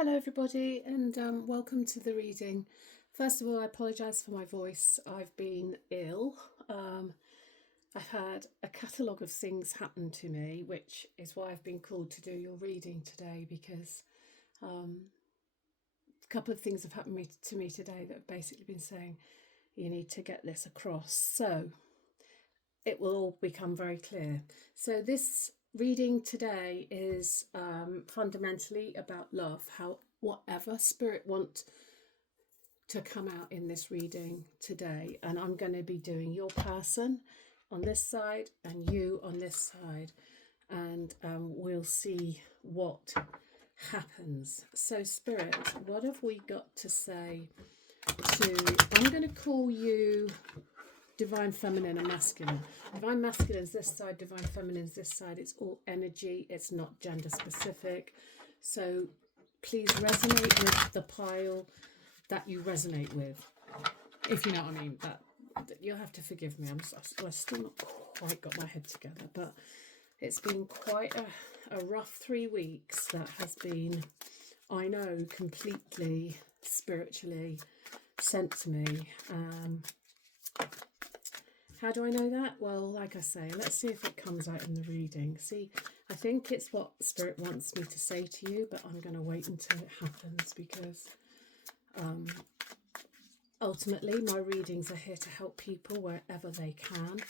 Hello, everybody, and welcome to the reading. First of all, I apologise for my voice. I've been ill. I've had a catalogue of things happen to me, which is why I've been called to do your reading today, because a couple of things have happened to me today that have basically been saying you need to get this across. So it will all become very clear. So this reading today is fundamentally about love, how whatever spirit want to come out in this reading today. And I'm going to be doing your person on this side and you on this side, and we'll see what happens. So spirit, what have we got to say to, I'm going to call you divine feminine and masculine. Divine masculine is this side, divine feminine is this side. It's all energy, it's not gender specific. So please resonate with the pile that you resonate with, if you know what I mean. But you'll have to forgive me, I've still not quite got my head together, but it's been quite a rough 3 weeks that has been, I know, completely spiritually sent to me. How do I know that? Well, like I say, let's see if it comes out in the reading. See, I think it's what Spirit wants me to say to you, but I'm going to wait until it happens, because ultimately my readings are here to help people wherever they can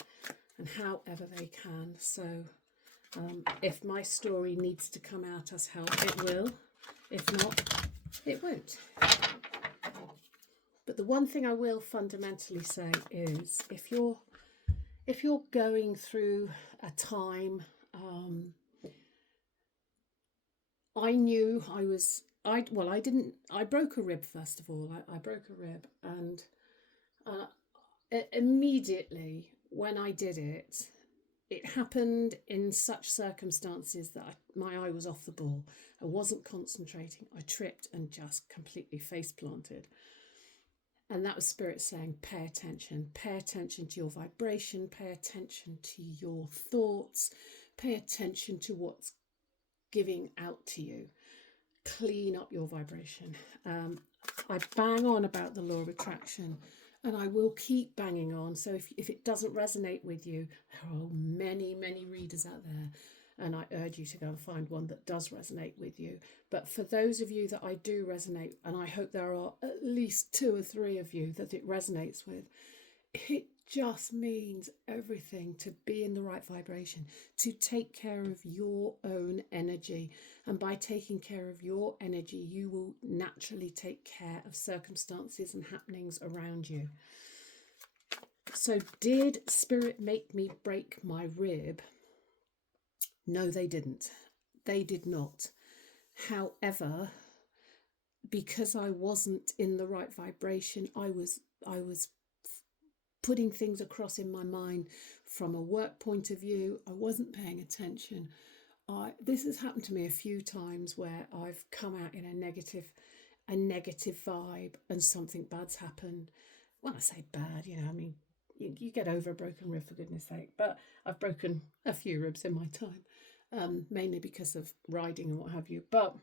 and however they can. So if my story needs to come out as help, it will. If not, it won't. But the one thing I will fundamentally say is, if you're going through a time, I knew I broke a rib. First of all, I broke a rib, and immediately when I did it, it happened in such circumstances that my eye was off the ball. I wasn't concentrating. I tripped and just completely face planted. And that was Spirit saying, pay attention to your vibration, pay attention to your thoughts, pay attention to what's giving out to you. Clean up your vibration. I bang on about the law of attraction, and I will keep banging on. So if it doesn't resonate with you, there are many, many readers out there, and I urge you to go and find one that does resonate with you. But for those of you that I do resonate, and I hope there are at least 2 or 3 of you that it resonates with, it just means everything to be in the right vibration, to take care of your own energy. And by taking care of your energy, you will naturally take care of circumstances and happenings around you. So did Spirit make me break my rib? No, they didn't. They did not. However, because I wasn't in the right vibration, I was putting things across in my mind from a work point of view. I wasn't paying attention. This has happened to me a few times where I've come out in a negative vibe and something bad's happened. When I say bad, I mean, you get over a broken rib, for goodness sake. But I've broken a few ribs in my time, mainly because of riding and what have you. But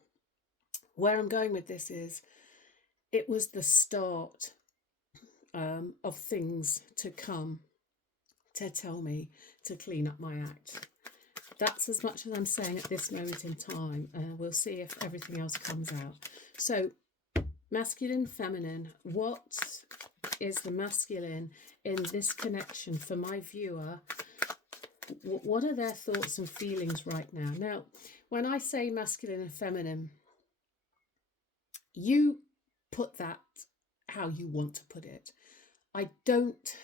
where I'm going with this is, it was the start of things to come to tell me to clean up my act. That's as much as I'm saying at this moment in time. We'll see if everything else comes out. So, masculine, feminine. What is the masculine in this connection for my viewer? What are their thoughts and feelings right now? Now, when I say masculine and feminine, you put that how you want to put it. I don't,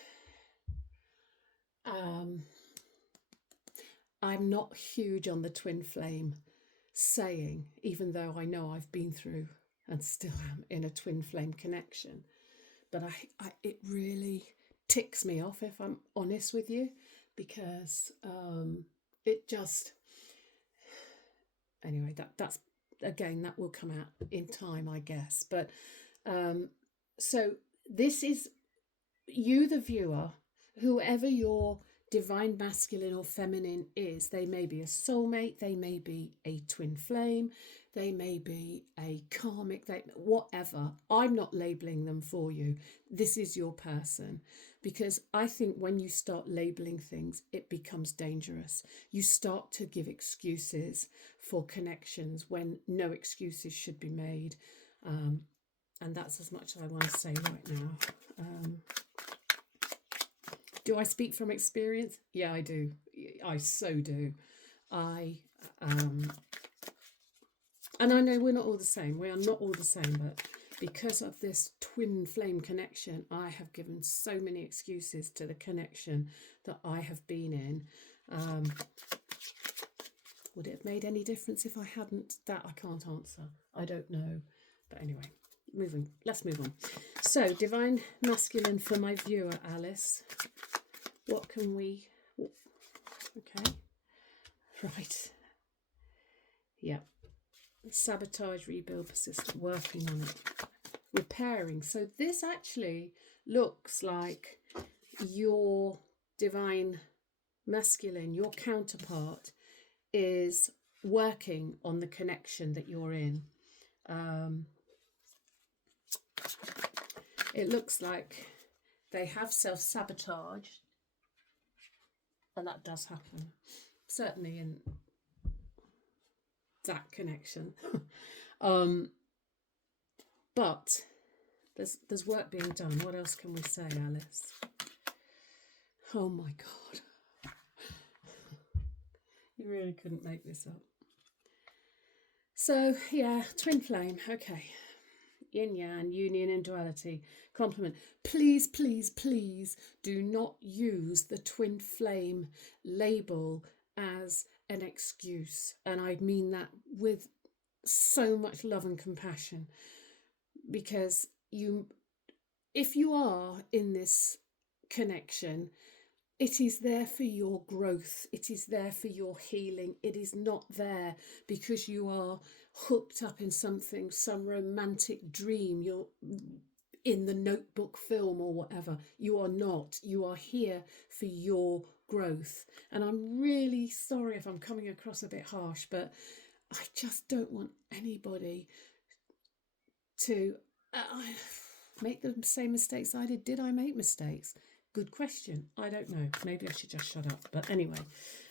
I'm not huge on the twin flame saying, even though I know I've been through and still am in a twin flame connection. But it really ticks me off, if I'm honest with you, because it just, anyway, that's, again, that will come out in time, I guess. But so this is you, the viewer, whoever you're divine masculine or feminine is. They may be a soulmate, they may be a twin flame, they may be a karmic, whatever. I'm not labeling them for you. This is your person. Because I think when you start labeling things, it becomes dangerous. You start to give excuses for connections when no excuses should be made. And that's as much as I want to say right now. Do I speak from experience? Yeah, I do. I so do. And I know we're not all the same. We are not all the same, but because of this twin flame connection, I have given so many excuses to the connection that I have been in. Would it have made any difference if I hadn't? That I can't answer. I don't know. But anyway, let's move on. So, divine masculine for my viewer, Alice. What can we... Okay. Right. Yeah. Sabotage, rebuild, persistent, working on it, repairing. So this actually looks like your divine masculine, your counterpart, is working on the connection that you're in. It looks like they have self-sabotaged, and that does happen, certainly in that connection. But there's work being done. What else can we say, Alice? Oh my God. You really couldn't make this up. So yeah, twin flame. Okay. Yin yang, union and duality, complement. Please, please, please do not use the twin flame label as an excuse. And I mean that with so much love and compassion, because if you are in this connection, it is there for your growth. It is there for your healing. It is not there because you are hooked up in something, some romantic dream. You're in the Notebook film or whatever. You are not. You are here for your growth. And I'm really sorry if I'm coming across a bit harsh, but I just don't want anybody to make the same mistakes I did. Did I make mistakes? Good question. I don't know. Maybe I should just shut up. But anyway,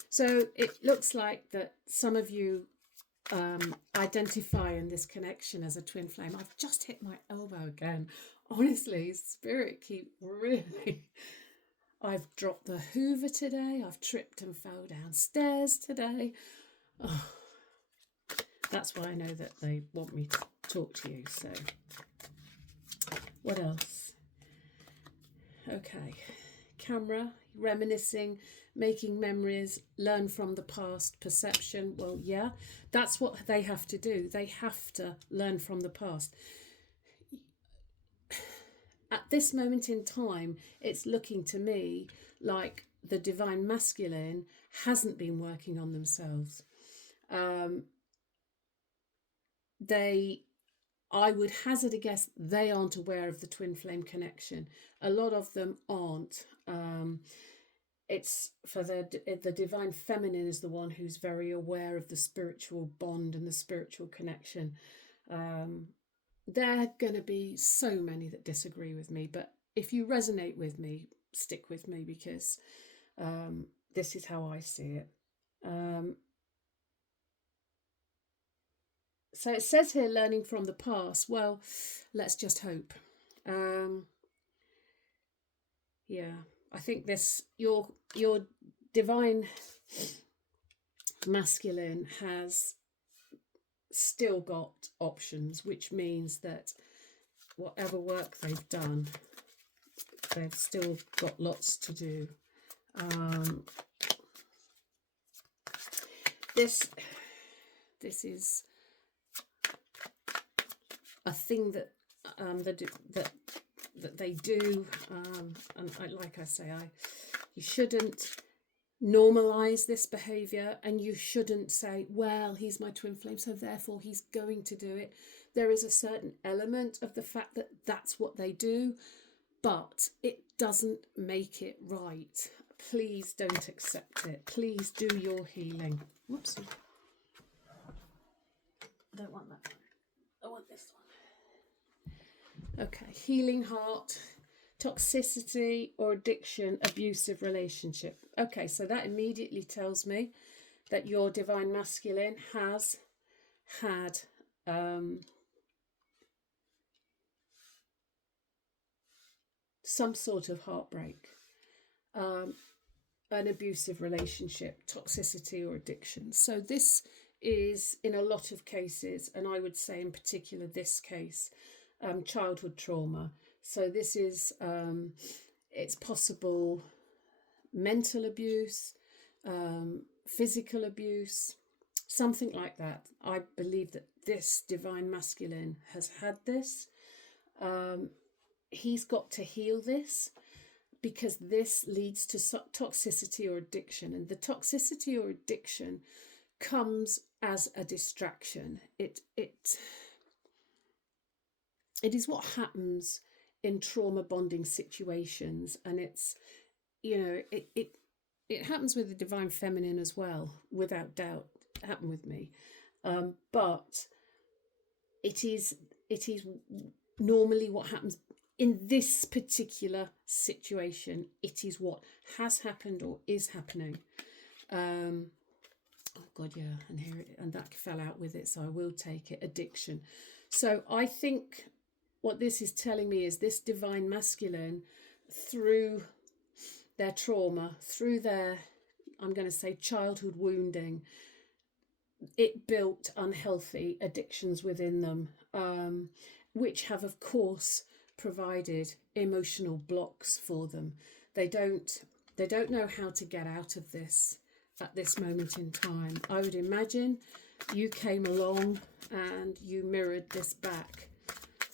so it looks like that some of you identify in this connection as a twin flame. I've just hit my elbow again. Honestly, spirit keep really... I've dropped the Hoover today. I've tripped and fell downstairs today. Oh, that's why I know that they want me to talk to you. So what else? Okay. Camera, reminiscing, making memories, learn from the past, perception. Well, yeah, that's what they have to do. They have to learn from the past. At this moment in time, it's looking to me like the divine masculine hasn't been working on themselves. I would hazard a guess they aren't aware of the twin flame connection. A lot of them aren't. It's for the divine feminine is the one who's very aware of the spiritual bond and the spiritual connection. There are going to be so many that disagree with me, but if you resonate with me, stick with me, because this is how I see it. So it says here, learning from the past. Well, let's just hope. Yeah, I think your divine masculine has still got options, which means that whatever work they've done, they've still got lots to do. This is a thing that that they do, and like I say, you shouldn't normalize this behavior, and you shouldn't say, well, he's my twin flame, so therefore he's going to do it. There is a certain element of the fact that that's what they do, but it doesn't make it right. please don't accept it. Please do your healing. Whoopsie. I don't want that. I want this one. Okay, healing heart, toxicity or addiction, abusive relationship. Okay, so that immediately tells me that your divine masculine has had some sort of heartbreak, an abusive relationship, toxicity or addiction. So this is, in a lot of cases, and I would say in particular this case, childhood trauma. So this is, it's possible mental abuse, physical abuse, something like that. I believe that this divine masculine has had this. He's got to heal this, because this leads to toxicity or addiction. And the toxicity or addiction comes as a distraction. It is what happens in trauma bonding situations. And it's, you know, it happens with the divine feminine as well, without doubt. It happened with me. But it is normally what happens in this particular situation. It is what has happened or is happening. Oh God, yeah, and that fell out with it, so I will take it. Addiction. So I think what this is telling me is this divine masculine, through their trauma, through their, I'm going to say, childhood wounding, it built unhealthy addictions within them, which have, of course, provided emotional blocks for them. They don't know how to get out of this at this moment in time. I would imagine you came along and you mirrored this back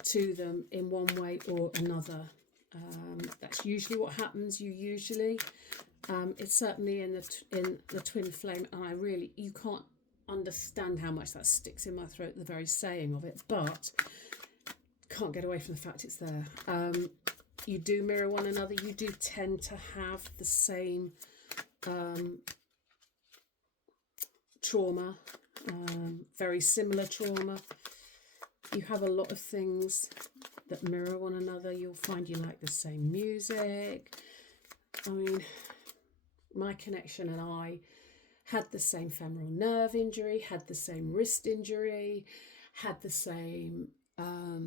to them in one way or another. That's usually what happens. It's certainly in the twin flame, and you can't understand how much that sticks in my throat, the very saying of it, but can't get away from the fact it's there. You do mirror one another. You do tend to have the same trauma, very similar trauma. You have a lot of things that mirror one another. You'll find you like the same music. I mean, my connection and I had the same femoral nerve injury, had the same wrist injury, had the same, I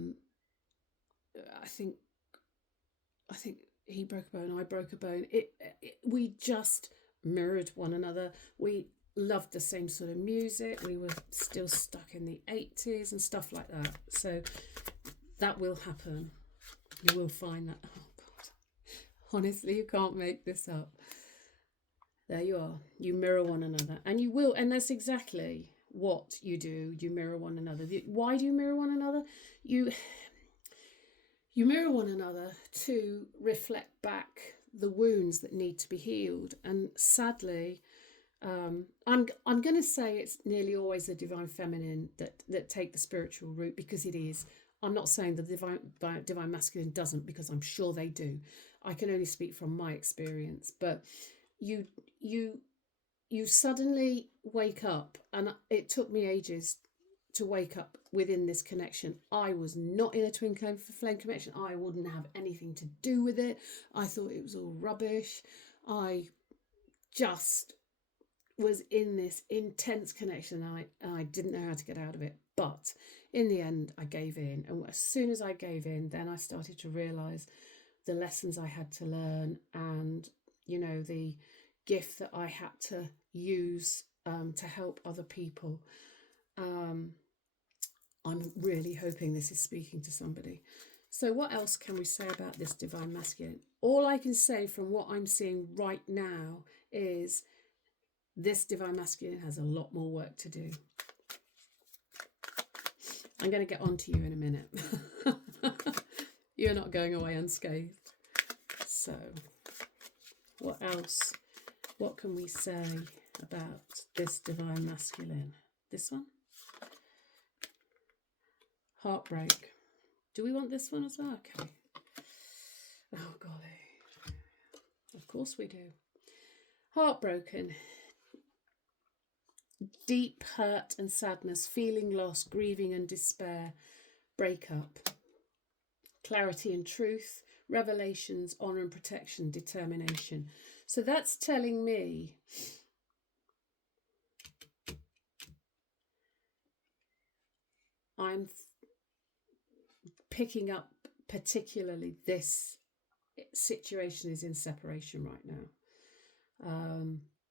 think he broke a bone, I broke a bone. We just mirrored one another. We loved the same sort of music. We were still stuck in the 80s and stuff like that. So that will happen. You will find that. Oh God, honestly, you can't make this up. There you are. You mirror one another, and you will, and that's exactly what you do. You mirror one another. Why do you mirror one another? You mirror one another to reflect back the wounds that need to be healed. And sadly, I'm going to say it's nearly always the divine feminine that take the spiritual route, because it is. I'm not saying the divine masculine doesn't, because I'm sure they do. I can only speak from my experience. But you suddenly wake up, and it took me ages to wake up within this connection. I was not in a twin flame connection. I wouldn't have anything to do with it. I thought it was all rubbish. I just was in this intense connection, and I didn't know how to get out of it. But in the end, I gave in. And as soon as I gave in, then I started to realise the lessons I had to learn, and, you know, the gift that I had to use to help other people. I'm really hoping this is speaking to somebody. So what else can we say about this divine masculine? All I can say from what I'm seeing right now is this divine masculine has a lot more work to do. I'm going to get on to you in a minute. You're not going away unscathed. So what else? What can we say about this divine masculine? This one? Heartbreak. Do we want this one as well? Okay. Oh, golly. Of course we do. Heartbroken, deep hurt and sadness, feeling lost, grieving and despair, breakup, clarity and truth, revelations, honour and protection, determination. So that's telling me I'm picking up particularly this situation is in separation right now.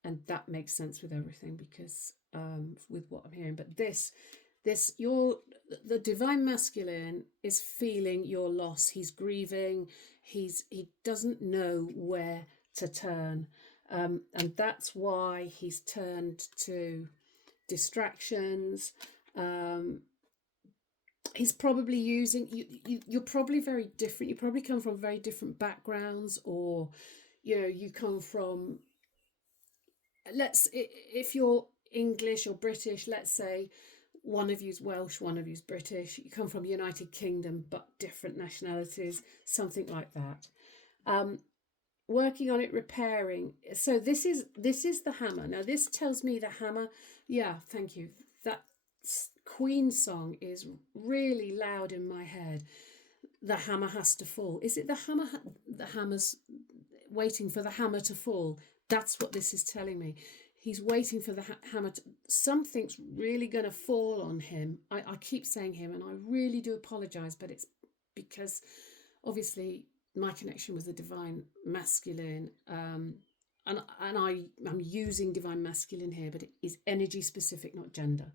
And that makes sense with everything because with what I'm hearing. But this the divine masculine is feeling your loss. He's grieving. He doesn't know where to turn, and that's why he's turned to distractions. He's probably using you're probably very different. You probably come from very different backgrounds, or you come from, if you're English or British, let's say one of you's Welsh, one of you's British, you come from United Kingdom but different nationalities, something like that. Working on it, repairing. So this is the hammer. Now this tells me the hammer, yeah, thank you, that Queen song is really loud in my head. The hammer has to fall. Is it the hammer's waiting for the hammer to fall? That's what this is telling me. He's waiting for the hammer to, something's really going to fall on him. I keep saying him, and I really do apologize, but it's because obviously my connection was the divine masculine, and I'm using divine masculine here, but it is energy specific, not gender.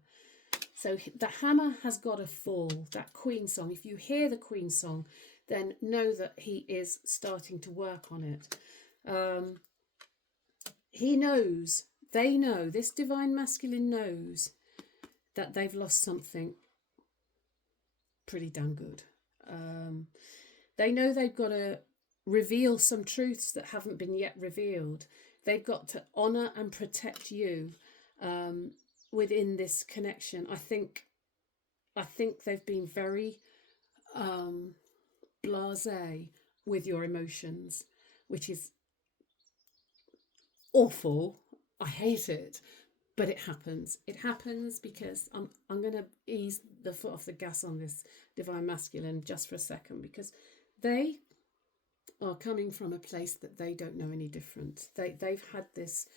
So the hammer has got to fall. That Queen song, if you hear the Queen song, then know that he is starting to work on it. He knows, they know, this divine masculine knows that they've lost something pretty damn good. They know they've got to reveal some truths that haven't been yet revealed. They've got to honour and protect you within this connection. I think they've been very blasé with your emotions, which is awful. I hate it, but it happens. It happens because I'm going to ease the foot off the gas on this divine masculine just for a second, because they are coming from a place that they don't know any different. They've had this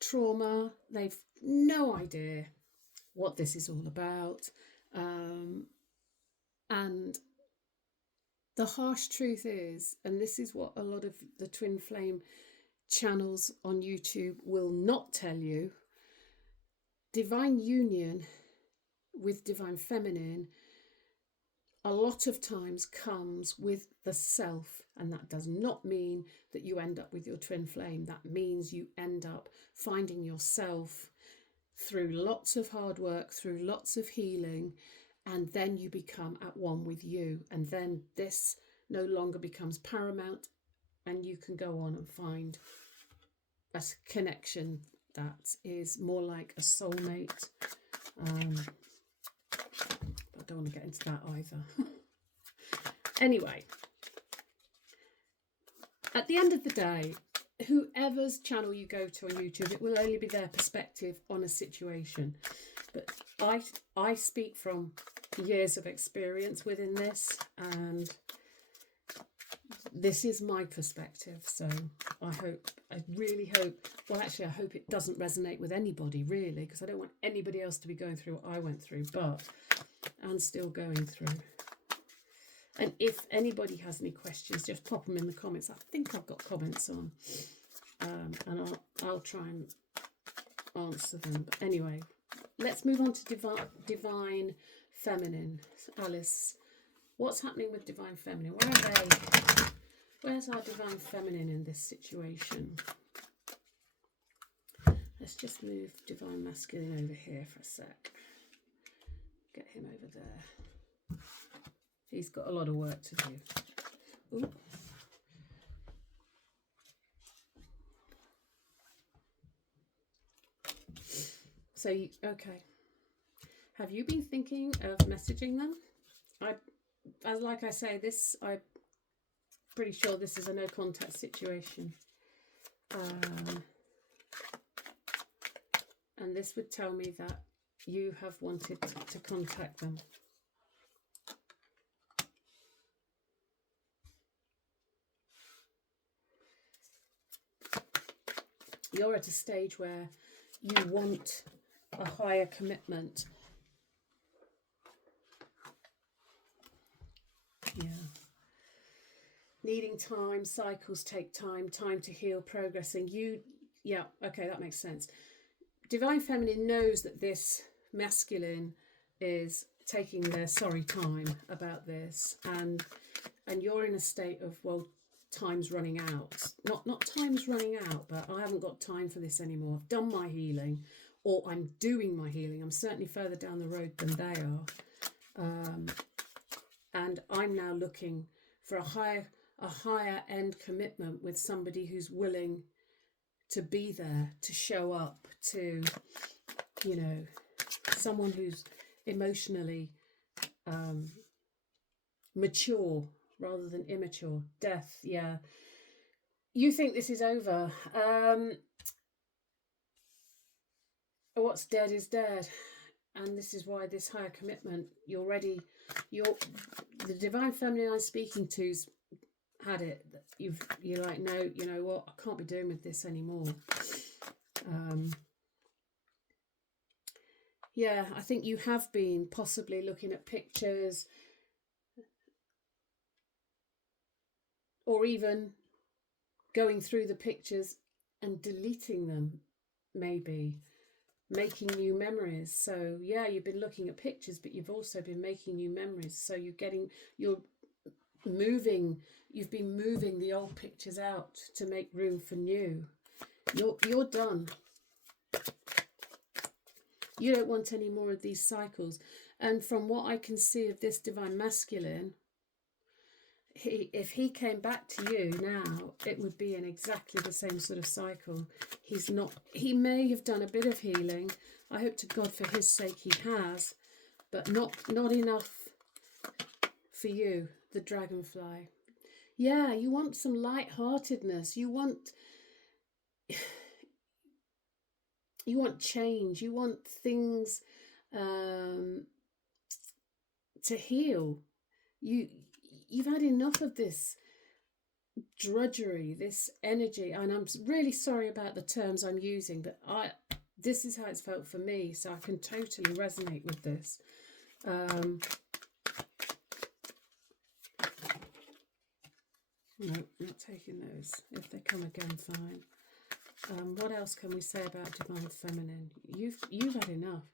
trauma. They've no idea what this is all about. And the harsh truth is, and this is what a lot of the twin flame channels on YouTube will not tell you, divine union with divine feminine a lot of times comes with the self, and that does not mean that you end up with your twin flame. That means you end up finding yourself through lots of hard work, through lots of healing, and then you become at one with you, and then this no longer becomes paramount, and you can go on and find a connection that is more like a soulmate. I don't want to get into that either. Anyway, at the end of the day, whoever's channel you go to on YouTube, it will only be their perspective on a situation. But I speak from years of experience within this, and this is my perspective. So I really hope, well actually I hope it doesn't resonate with anybody really, because I don't want anybody else to be going through what I went through, and still going through. And if anybody has any questions, just pop them in the comments. I think I've got comments on, and I'll try and answer them. But anyway, let's move on to divine feminine. Alice, what's happening with divine feminine? Where are they? Where's our divine feminine in this situation? Let's just move divine masculine over here for a sec. Get him over there. He's got a lot of work to do. Ooh. So, okay. Have you been thinking of messaging them? Like I say, I'm pretty sure this is a no contact situation. And this would tell me that you have wanted to contact them. You're at a stage where you want a higher commitment. Yeah. Needing time, cycles take time to heal, progressing. Yeah, okay, that makes sense. Divine Feminine knows that this masculine is taking their sorry time about this, and you're in a state of, well, time's running out. Not time's running out, but I haven't got time for this anymore. I've done my healing, or I'm doing my healing. I'm certainly further down the road than they are, and I'm now looking for a higher end commitment with somebody who's willing to be there, to show up, to, you know, someone who's emotionally mature rather than immature. Death, yeah. You think this is over. What's dead is dead. And this is why this higher commitment, the Divine Feminine I'm speaking to's had it. You're like, no, you know what, I can't be doing with this anymore. Yeah, I think you have been possibly looking at pictures, or even going through the pictures and deleting them, maybe making new memories. So yeah, you've been looking at pictures, but you've also been making new memories. So you've been moving the old pictures out to make room for new. You're done. You don't want any more of these cycles. And from what I can see of this Divine Masculine, if he came back to you now, it would be in exactly the same sort of cycle. He may have done a bit of healing. I hope to God for his sake he has, but not enough for you, the dragonfly. Yeah, you want some lightheartedness. You want change. You want things to heal. You've had enough of this drudgery, this energy, and I'm really sorry about the terms I'm using, but this is how it's felt for me, so I can totally resonate with this. No, not taking those. If they come again, fine. What else can we say about Divine Feminine? You've had enough.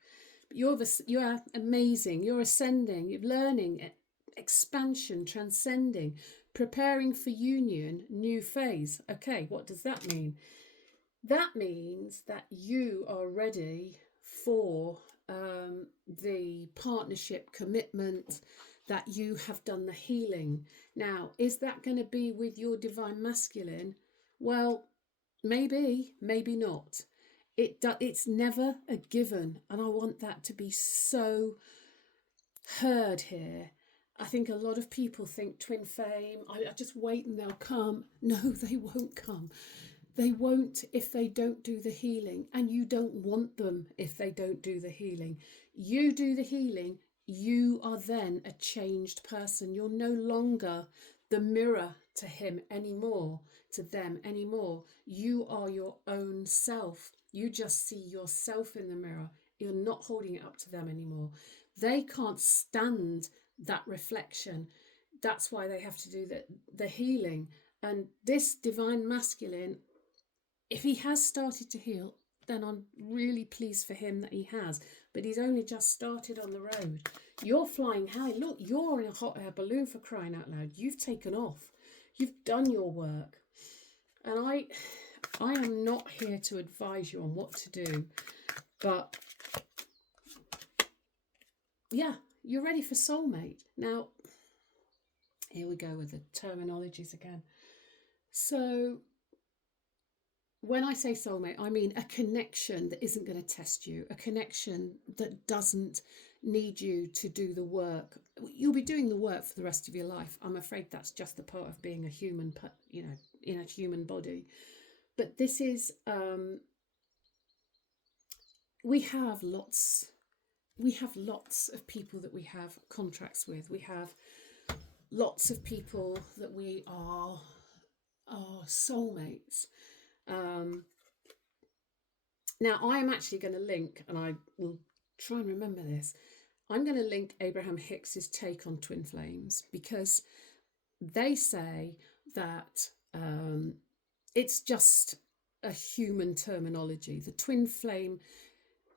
You are amazing. You're ascending. You're learning, expansion, transcending, preparing for union, new phase. Okay, what does that mean? That means that you are ready for the partnership commitment, that you have done the healing. Now, is that going to be with your Divine Masculine? Well, maybe, maybe not. It's never a given, and I want that to be so heard here. I think a lot of people think twin flame, I just wait and they'll come. No, they won't come. They won't if they don't do the healing, and you don't want them if they don't do the healing. You do the healing, you are then a changed person. You're no longer the mirror to him anymore, to them anymore. You are your own self. You just see yourself in the mirror. You're not holding it up to them anymore. They can't stand that reflection. That's why they have to do the healing. And this Divine Masculine, if he has started to heal, then I'm really pleased for him that he has. But he's only just started on the road. You're flying high. Look, you're in a hot air balloon, for crying out loud. You've taken off. You've done your work. And I am not here to advise you on what to do. But yeah, you're ready for soulmate. Now, here we go with the terminologies again. So when I say soulmate, I mean a connection that isn't going to test you, a connection that doesn't need you to do the work. You'll be doing the work for the rest of your life. I'm afraid that's just the part of being a human, in a human body. But this is we have lots of people that we have contracts with. We have lots of people that we are soulmates. Now, I am actually going to link, and I will try and remember this, I'm going to link Abraham Hicks's take on twin flames, because they say that it's just a human terminology. The twin flame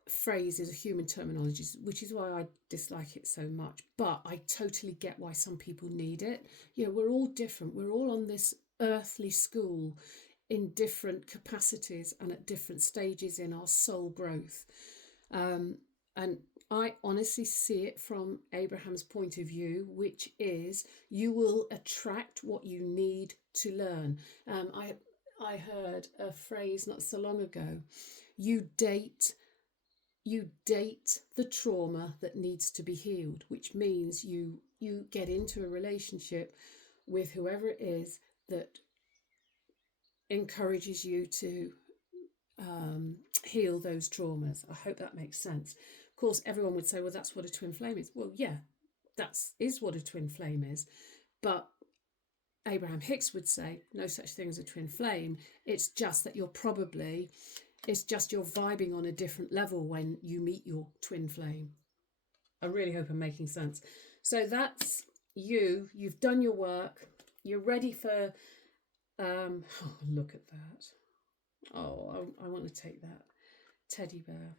phrase is a human terminology, which is why I dislike it so much. But I totally get why some people need it. You know, we're all different. We're all on this earthly school in different capacities and at different stages in our soul growth. And I honestly see it from Abraham's point of view, which is you will attract what you need to learn. I heard a phrase not so long ago: you date the trauma that needs to be healed, which means you get into a relationship with whoever it is that encourages you to heal those traumas. I hope that makes sense. Of course, everyone would say, well, that's what a twin flame is. Well, yeah, that is what a twin flame is. But Abraham Hicks would say, no such thing as a twin flame. It's just that you're vibing on a different level when you meet your twin flame. I really hope I'm making sense. So that's you. You've done your work. You're ready for... oh, look at that. Oh, I want to take that teddy bear.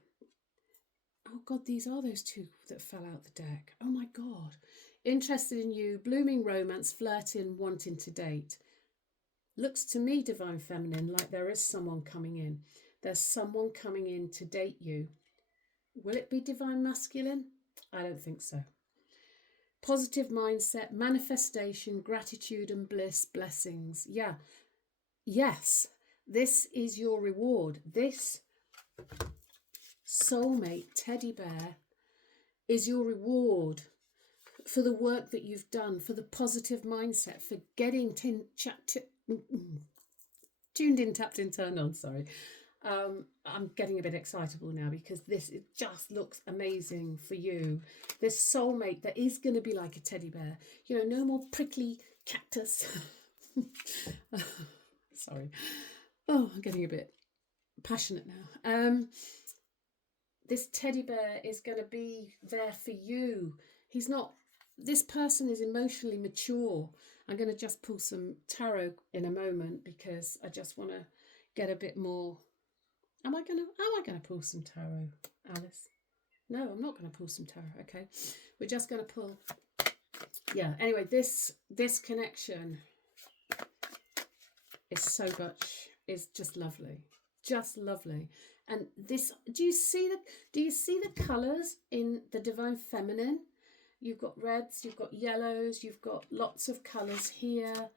Oh God, these are those two that fell out the deck. Oh my God. Interested in you, blooming romance, flirting, wanting to date. Looks to me, divine feminine, like there is someone coming in. There's someone coming in to date you. Will it be divine masculine? I don't think so. Positive mindset, manifestation, gratitude and bliss, blessings. Yeah. Yes. This is your reward. This soulmate teddy bear is your reward for the work that you've done, for the positive mindset, for getting tuned in, tapped in, turned on. Sorry. I'm getting a bit excitable now because it just looks amazing for you. This soulmate that is going to be like a teddy bear. You know, no more prickly cactus. Sorry. Oh, I'm getting a bit passionate now. This teddy bear is going to be there for you. This person is emotionally mature. I'm going to just pull some tarot in a moment because I just want to get a bit more. Am I going to pull some tarot, Alice? No, I'm not going to pull some tarot. Okay. We're just going to pull. Yeah. Anyway, this connection is just lovely. Just lovely. And this, do you see the colours in the divine feminine? You've got reds, you've got yellows, you've got lots of colours here.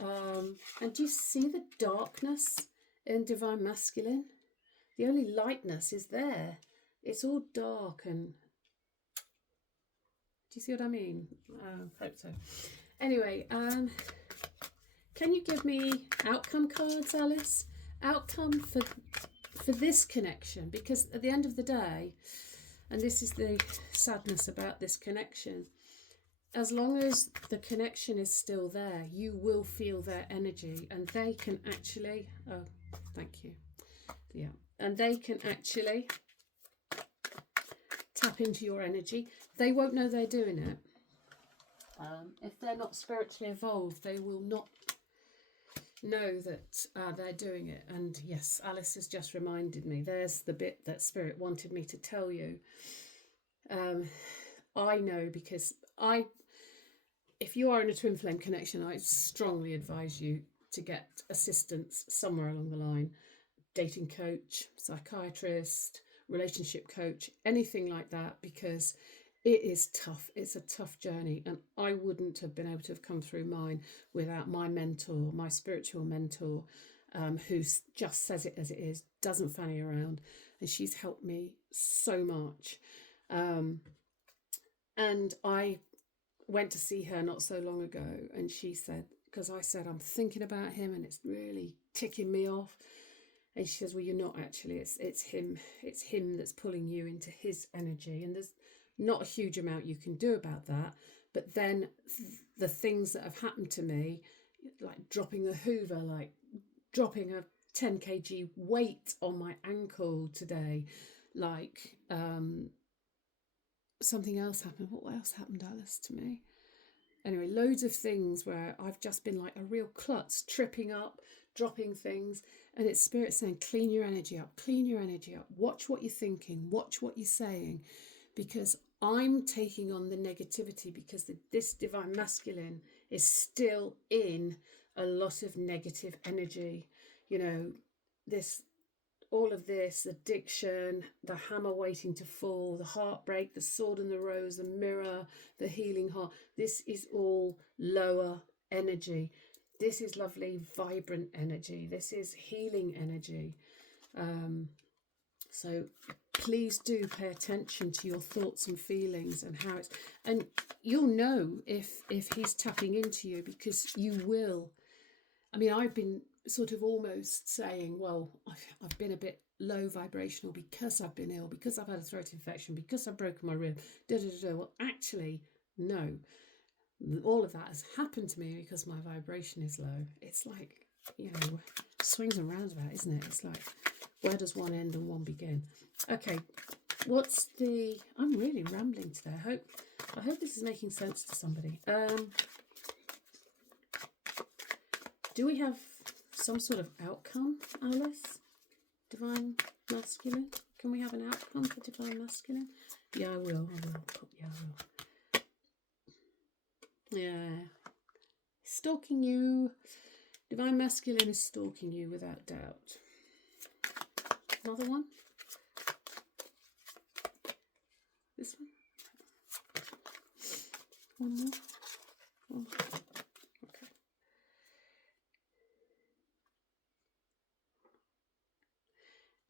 And do you see the darkness in divine masculine? The only lightness is there. It's all dark and... Do you see what I mean? I hope so. Anyway, can you give me outcome cards, Alice? Outcome for this connection, because at the end of the day, and this is the sadness about this connection, as long as the connection is still there, you will feel their energy, and they can actually... Oh, thank you. Yeah. And they can actually tap into your energy. They won't know they're doing it. If they're not spiritually evolved, they will not know that they're doing it. And yes, Alice has just reminded me. There's the bit that Spirit wanted me to tell you. I know because if you are in a twin flame connection, I strongly advise you to get assistance somewhere along the line. Dating coach, psychiatrist, relationship coach, anything like that, because it is tough. It's a tough journey, and I wouldn't have been able to have come through mine without my mentor, my spiritual mentor, who just says it as it is, doesn't fanny around, and she's helped me so much. And I went to see her not so long ago, and she said, because I said I'm thinking about him and it's really ticking me off. And she says, well, you're not actually, it's him that's pulling you into his energy. And there's not a huge amount you can do about that. But then the things that have happened to me, like dropping a Hoover, like dropping a 10 kg weight on my ankle today, like something else happened. What else happened, Alice, to me? Anyway, loads of things where I've just been like a real klutz, tripping up, dropping things, and it's Spirit saying, clean your energy up, clean your energy up, watch what you're thinking, watch what you're saying, because I'm taking on the negativity, because this divine masculine is still in a lot of negative energy. You know, all of this addiction, the hammer waiting to fall, the heartbreak, the sword and the rose, the mirror, the healing heart. This is all lower energy. This is lovely, vibrant energy. This is healing energy. So please do pay attention to your thoughts and feelings and how it's, and you'll know if he's tapping into you, because you will. I mean, I've been sort of almost saying, well, I've been a bit low vibrational because I've been ill, because I've had a throat infection, because I've broken my rib, Well, actually, no. All of that has happened to me because my vibration is low. It's like, you know, swings and roundabouts, isn't it? It's like, where does one end and one begin? Okay, I'm really rambling today. I hope this is making sense to somebody. Do we have some sort of outcome, Alice? Divine masculine? Can we have an outcome for divine masculine? Yeah, I will. Yeah, I will. Yeah. Stalking you. Divine masculine is stalking you without doubt. Another one? This one? One more? One more. Okay.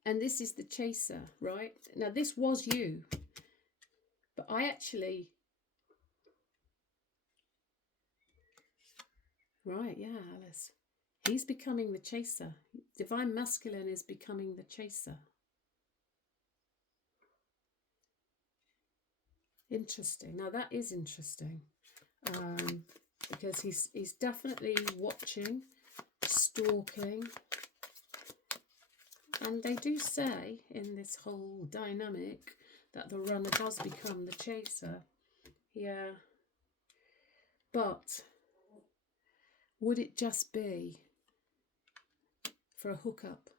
And this is the chaser, right? Now, this was you. But I actually... Right, yeah, Alice. He's becoming the chaser. Divine masculine is becoming the chaser. Interesting. Now, that is interesting. Because he's definitely watching, stalking. And they do say in this whole dynamic that the runner does become the chaser. Yeah. But would it just be for a hookup?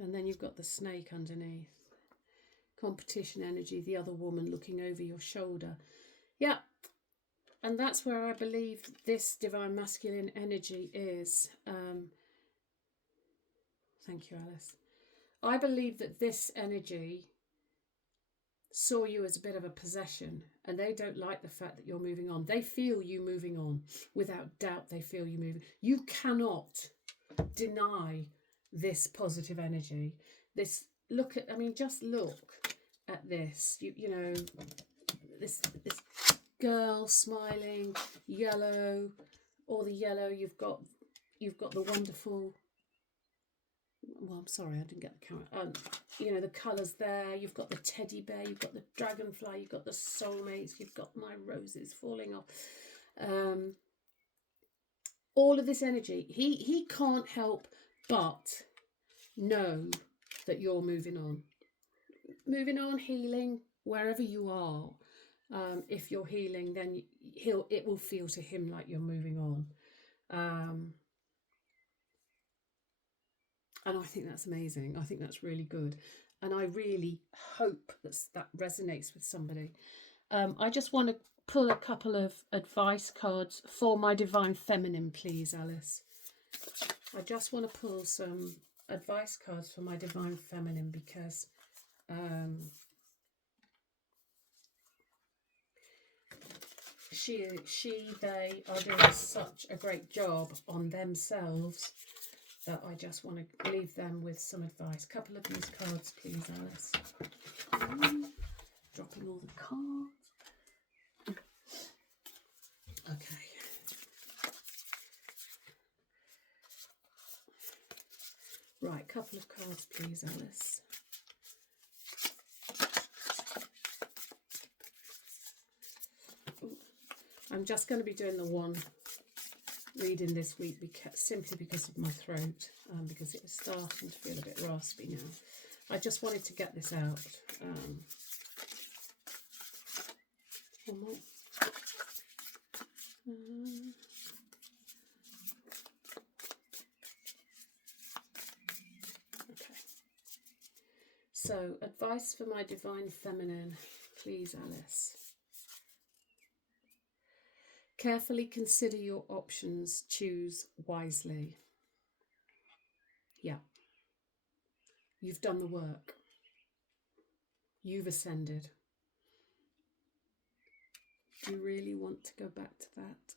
And then you've got the snake underneath. Competition energy, the other woman looking over your shoulder. Yeah. And that's where I believe this divine masculine energy is. Thank you, Alice. I believe that this energy saw you as a bit of a possession, and they don't like the fact that you're moving on. They feel you moving on. Without doubt, they feel you moving. You cannot deny this positive energy. Just look at this. You know, this girl smiling, yellow, all the yellow. You've got the wonderful. Well, I'm sorry, I didn't get the camera. You know, the colours there. You've got the teddy bear. You've got the dragonfly. You've got the soulmates. You've got my roses falling off. All of this energy. He can't help but know that you're moving on. Moving on, healing, wherever you are. If you're healing, then it will feel to him like you're moving on. And I think that's amazing. I think that's really good. And I really hope that resonates with somebody. I just want to pull a couple of advice cards for my divine feminine, please, Alice. I just want to pull some advice cards for my divine feminine, because they are doing such a great job on themselves that I just want to leave them with some advice. A couple of these cards, please, Alice. Dropping all the cards. Okay. couple of cards, please, Alice. I'm just going to be doing the one reading this week simply because of my throat, because it was starting to feel a bit raspy now. I just wanted to get this out. One more. Okay. So, advice for my divine feminine, please, Alice. Carefully consider your options. Choose wisely. Yeah. You've done the work. You've ascended. Do you really want to go back to that?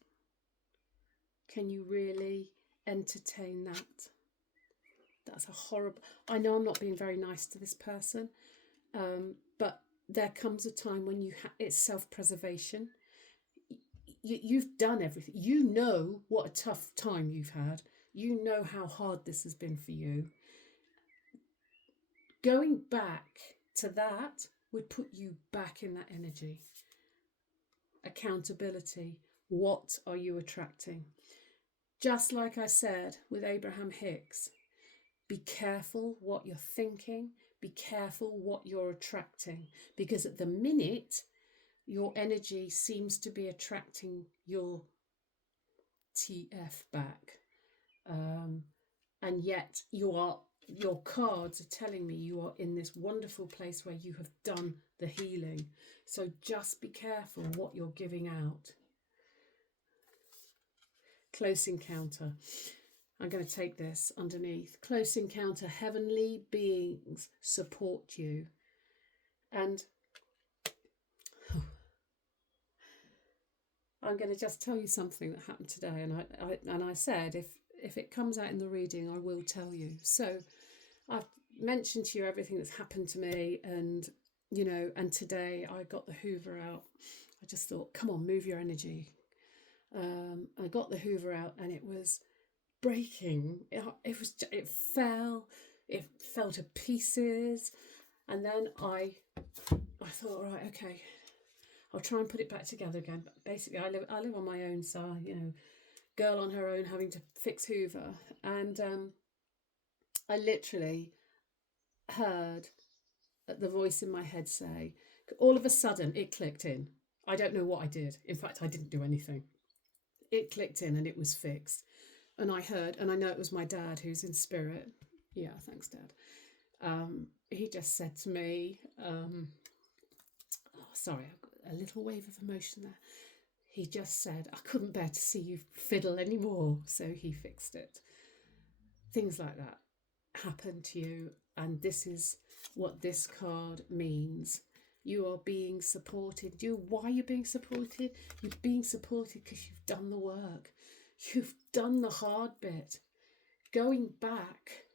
Can you really entertain that? That's a horrible... I know I'm not being very nice to this person, but there comes a time when it's self-preservation. You've done everything. You know what a tough time you've had. You know how hard this has been for you. Going back to that would put you back in that energy. Accountability. What are you attracting? Just like I said with Abraham Hicks, be careful what you're thinking. Be careful what you're attracting. Because at the minute, your energy seems to be attracting your TF back. And yet your cards are telling me you are in this wonderful place where you have done the healing. So just be careful what you're giving out. Close encounter. I'm going to take this underneath. Close encounter. Heavenly beings support you. And I'm going to just tell you something that happened today, and I said if it comes out in the reading, I will tell you. So I've mentioned to you everything that's happened to me, and and today I got the Hoover out. I just thought, come on, move your energy. I got the Hoover out, and it was breaking. It fell to pieces, and then I thought, right, okay, I'll try and put it back together again. But basically, I live on my own, so girl on her own having to fix Hoover, and I literally heard the voice in my head say, all of a sudden it clicked in. I don't know what I did. In fact, I didn't do anything. It clicked in and it was fixed. And I heard, and I know it was my dad who's in spirit. Yeah, thanks, Dad. He just said to me, sorry, I've got a little wave of emotion there. He just said, I couldn't bear to see you fiddle anymore. So he fixed it. Things like that happen to you. And this is what this card means. You are being supported. Why you're being supported? You're being supported because you've done the work. You've done the hard bit. Going back.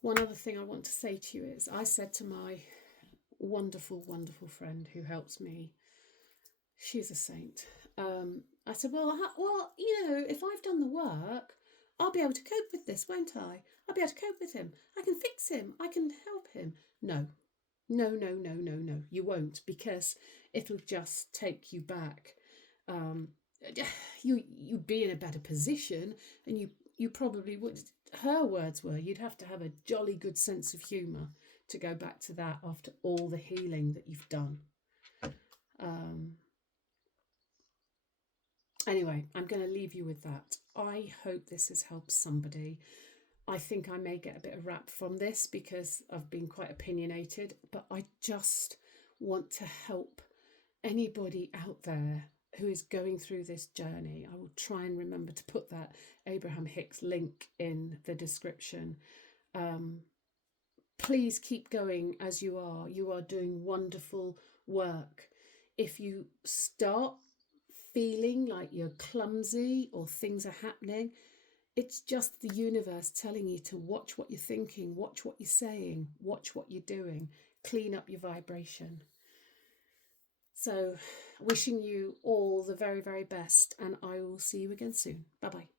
One other thing I want to say to you is, I said to my wonderful, wonderful friend who helps me, she's a saint. I said, well, if I've done the work, I'll be able to cope with this, won't I? I'll be able to cope with him. I can fix him. I can help him. No. You won't, because it'll just take you back. You'd be in a better position, and you probably would. Her words were, you'd have to have a jolly good sense of humour to go back to that after all the healing that you've done. Anyway, I'm going to leave you with that. I hope this has helped somebody. I think I may get a bit of rap from this because I've been quite opinionated, but I just want to help anybody out there who is going through this journey. I will try and remember to put that Abraham Hicks link in the description. Please keep going as you are. You are doing wonderful work. If you start feeling like you're clumsy or things are happening, it's just the universe telling you to watch what you're thinking, watch what you're saying, watch what you're doing, clean up your vibration. So wishing you all the very, very best, and I will see you again soon. Bye-bye.